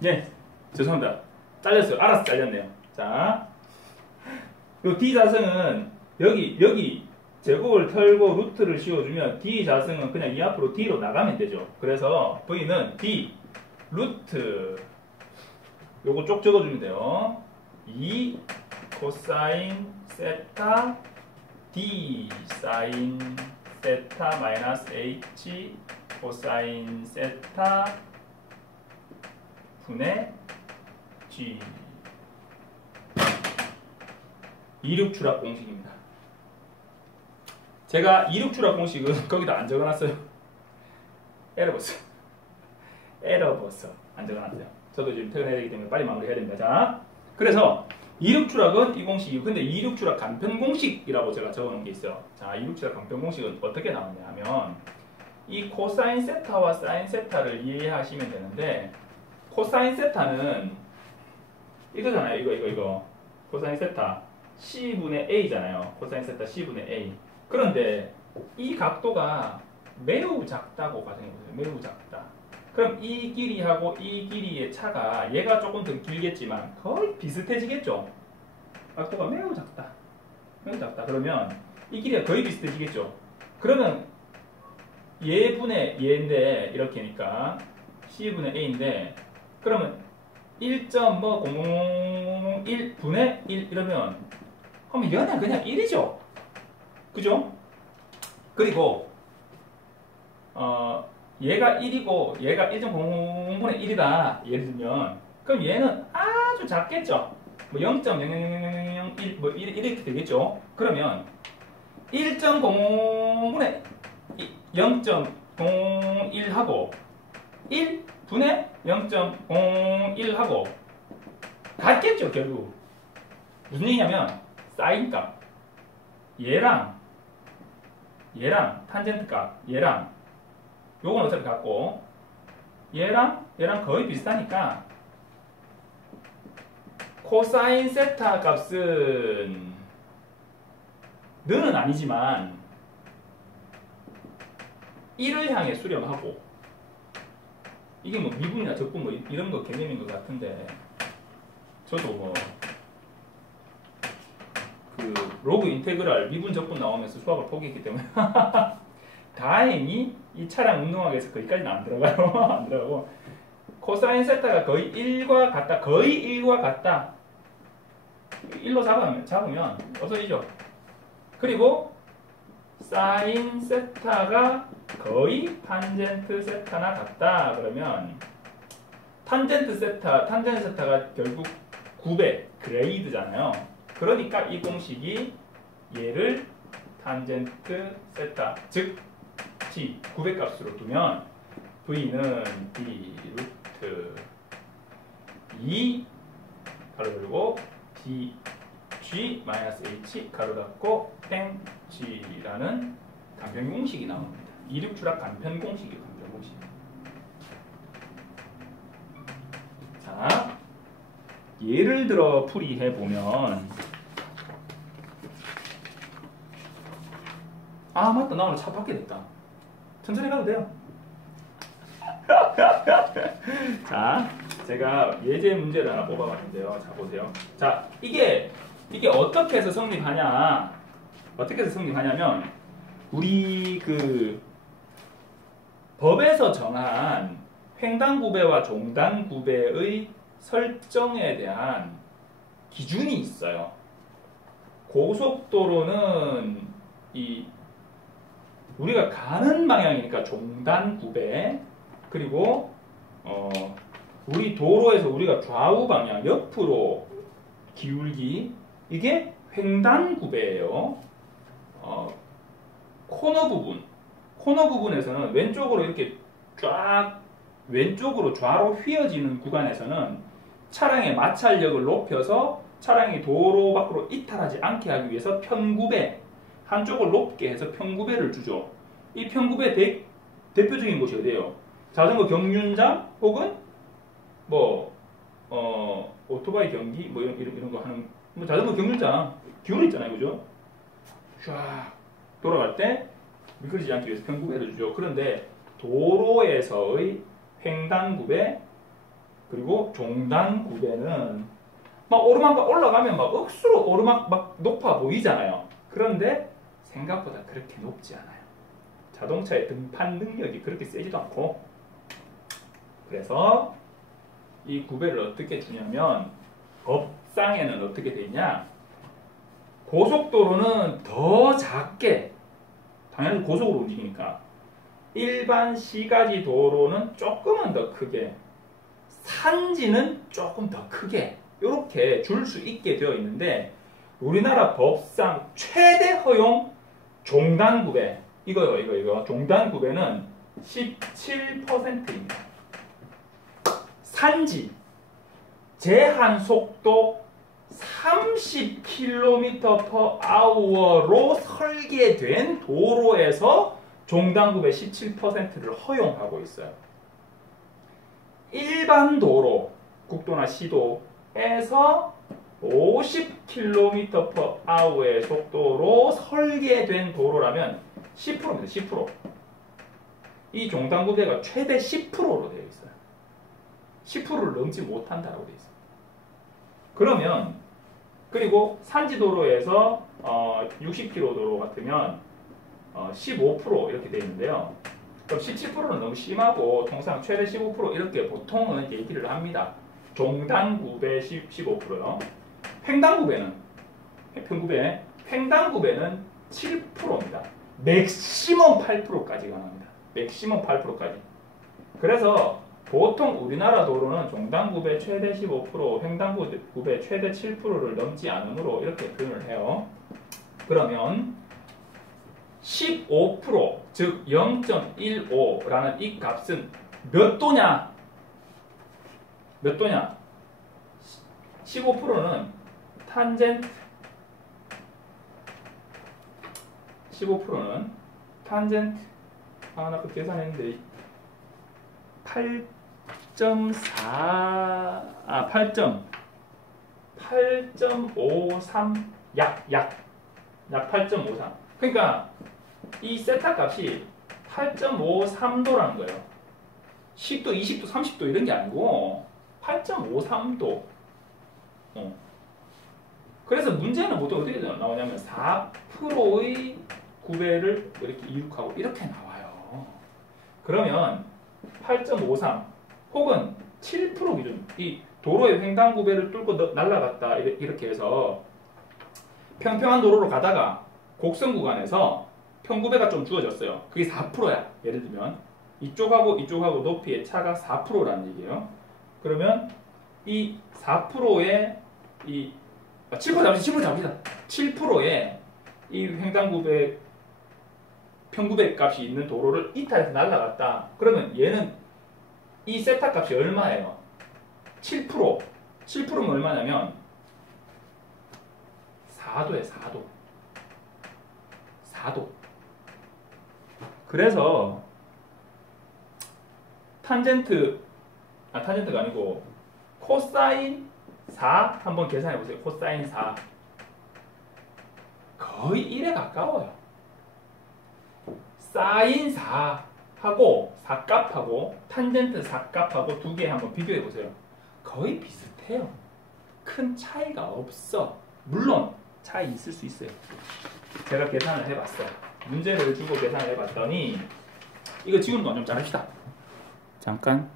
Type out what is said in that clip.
네, 죄송합니다. 잘렸어요. 알아서 잘렸네요. 자, 요 D 자승은 여기 제곱을 털고 루트를 씌워주면 D 자승은 그냥 이 앞으로 D로 나가면 되죠. 그래서 V는 D 루트 요거 쪽 적어주면 돼요. 2 코사인 세타 D 사인 세타 마이너스 H 코사인 세타 분의 G 이륙 추락 공식입니다. 제가 이륙 추락 공식은 거기다 안 적어놨어요. 에러버스 안 적어놨어요. 저도 지금 퇴근해야 되기 때문에 빨리 마무리해야 됩니다. 자, 그래서 이륙 추락은 이 공식이고, 근데 이륙 추락 간편 공식이라고 제가 적어놓은 게 있어요. 자, 이륙 추락 간편 공식은 어떻게 나오냐 하면 이 코사인 세타와 사인 세타를 이해하시면 되는데, 코사인 세타는 이거잖아요. 이거 코사인 세타 C분의 A잖아요. 코사인 세타 C분의 A. 그런데 이 각도가 매우 작다고 가정해보세요. 매우 작다. 그럼 이 길이하고 이 길이의 차가 얘가 조금 더 길겠지만 거의 비슷해지겠죠. 각도가 매우 작다. 매우 작다. 그러면 이 길이가 거의 비슷해지겠죠. 그러면 얘분의 얘인데 이렇게니까 C분의 A인데, 그러면 1.001분의 1 이러면 얘는 그냥 1이죠. 그죠? 그리고 얘가 1이고 얘가 1.000분의 1이다 예를 들면, 그럼 얘는 아주 작겠죠. 뭐 0.00001 뭐 이렇게 되겠죠. 그러면 1.0분의 0.01하고 1분의 0.01하고 같겠죠. 결국 무슨 얘기냐면 사인 값 얘랑 탄젠트 값 얘랑 요건 어차피 같고 얘랑 거의 비슷하니까 코사인 세타 값은 는은 아니지만 1을 향해 수렴하고, 이게 뭐 미분이나 적분 뭐 이런 거 개념인 것 같은데, 저도 뭐 그 로그 인테그랄 미분 적분 나오면서 수학을 포기했기 때문에 다행히 이 차량 운동학에서 거기까지는 안 들어가요. 안 들어가고 코사인 세타가 거의 1과 같다. 거의 1과 같다. 1로 잡으면 없어지죠. 그리고 사인 세타가 거의 탄젠트 세타나 같다. 그러면 탄젠트 세타가 결국 9배 그레이드잖아요. 그러니까 이 공식이 얘를 탄젠트 세타, 즉 G 900 값으로 두면 V는 D 루트 2 가로 열고 D G 마이너스 H 가로 닫고 땡 G라는 간편 공식이 나옵니다. 이륙 추락 간편 공식이에요. 간편 공식. 자, 예를 들어 풀이해 보면, 아 맞다, 나 오늘 차 밖에 됐다. 천천히 가도 돼요. 자, 제가 예제 문제를 하나 뽑아봤는데요. 자, 보세요. 자, 이게 어떻게 해서 성립하냐? 어떻게 해서 성립하냐면, 우리 그 법에서 정한 횡단구배와 종단구배의 설정에 대한 기준이 있어요. 고속도로는 우리가 가는 방향이니까 종단구배, 그리고 우리 도로에서 우리가 좌우 방향 옆으로 기울기, 이게 횡단구배예요. 코너 부분에서는 왼쪽으로 이렇게 쫙 왼쪽으로 좌로 휘어지는 구간에서는 차량의 마찰력을 높여서 차량이 도로 밖으로 이탈하지 않게 하기 위해서 편구배, 한쪽을 높게 해서 편구배를 주죠. 이 편구배 대표적인 곳이 어디예요? 자전거 경륜장 혹은 뭐 오토바이 경기 뭐 이런 거 하는 뭐 자전거 경륜장 기울어 있잖아요, 그죠? 쫙 돌아갈 때 미끄러지지 않기 위해서 편구배를 주죠. 그런데 도로에서의 횡단구배, 그리고 종단 구배는 막 오르막 올라가면 막 억수로 오르막 막 높아 보이잖아요. 그런데 생각보다 그렇게 높지 않아요. 자동차의 등판 능력이 그렇게 세지도 않고. 그래서 이 구배를 어떻게 주냐면 법상에는 어떻게 돼 있냐? 고속도로는 더 작게, 당연히 고속으로 움직이니까 일반 시가지 도로는 조금은 더 크게, 산지는 조금 더 크게 이렇게 줄 수 있게 되어 있는데, 우리나라 법상 최대 허용 종단구배, 이거 종단구배는 17%입니다. 산지 제한 속도 30km/h로 설계된 도로에서 종단구배 17%를 허용하고 있어요. 일반 도로, 국도나 시도에서 50km/h의 속도로 설계된 도로라면 10%입니다. 10%. 이 종단구배가 최대 10%로 되어 있어요. 10%를 넘지 못한다라고 되어 있어요. 그러면, 그리고 산지도로에서 60km 도로 같으면 15% 이렇게 되어 있는데요. 그럼 17%는 너무 심하고 통상 최대 15% 이렇게 보통은 얘기를 합니다. 종단구배 15%요. 횡단구배는, 횡단구배는 7%입니다. 맥시멈 8%까지 가능합니다. 맥시멈 8%까지. 그래서 보통 우리나라 도로는 종단구배 최대 15%, 횡단구배 최대 7%를 넘지 않으므로 이렇게 표현을 해요. 그러면 15%, 즉 0.15라는 이 값은 몇 도냐? 몇 도냐? 15%는 탄젠트, 15%는 탄젠트, 나 그 계산했는데 8.53 약 8.53. 그러니까 이 세타 값이 8.53도라는 거예요. 10도, 20도, 30도 이런 게 아니고 8.53도. 그래서 문제는 보통 어떻게 나오냐면 4%의 구배를 이렇게 이륙하고 이렇게 나와요. 그러면 8.53 혹은 7% 기준, 이 도로의 횡단구배를 뚫고 날아갔다 이렇게 해서 평평한 도로로 가다가 곡선 구간에서 평구배가 좀 주어졌어요. 그게 4%야. 예를 들면 이쪽하고 높이의 차가 4%라는 얘기예요. 그러면 이 4%의 이 7% 잡읍시다. 7%의 이 횡단구배 평구배 값이 있는 도로를 이탈해서 날아갔다. 그러면 얘는 이 세타 값이 얼마예요? 7%. 7%면 얼마냐면 4도에 4도. 4도. 그래서 탄젠트가 아니고 코사인 4 한번 계산해 보세요. 코사인 4 거의 1에 가까워요. 사인 4하고 4값하고 탄젠트 4값하고 두 개 한번 비교해 보세요. 거의 비슷해요. 큰 차이가 없어. 물론 차이 있을 수 있어요. 제가 계산을 해봤어. 문제를 주고 계산을 해봤더니 이거 지우는 건 좀 자릅시다. 잠깐.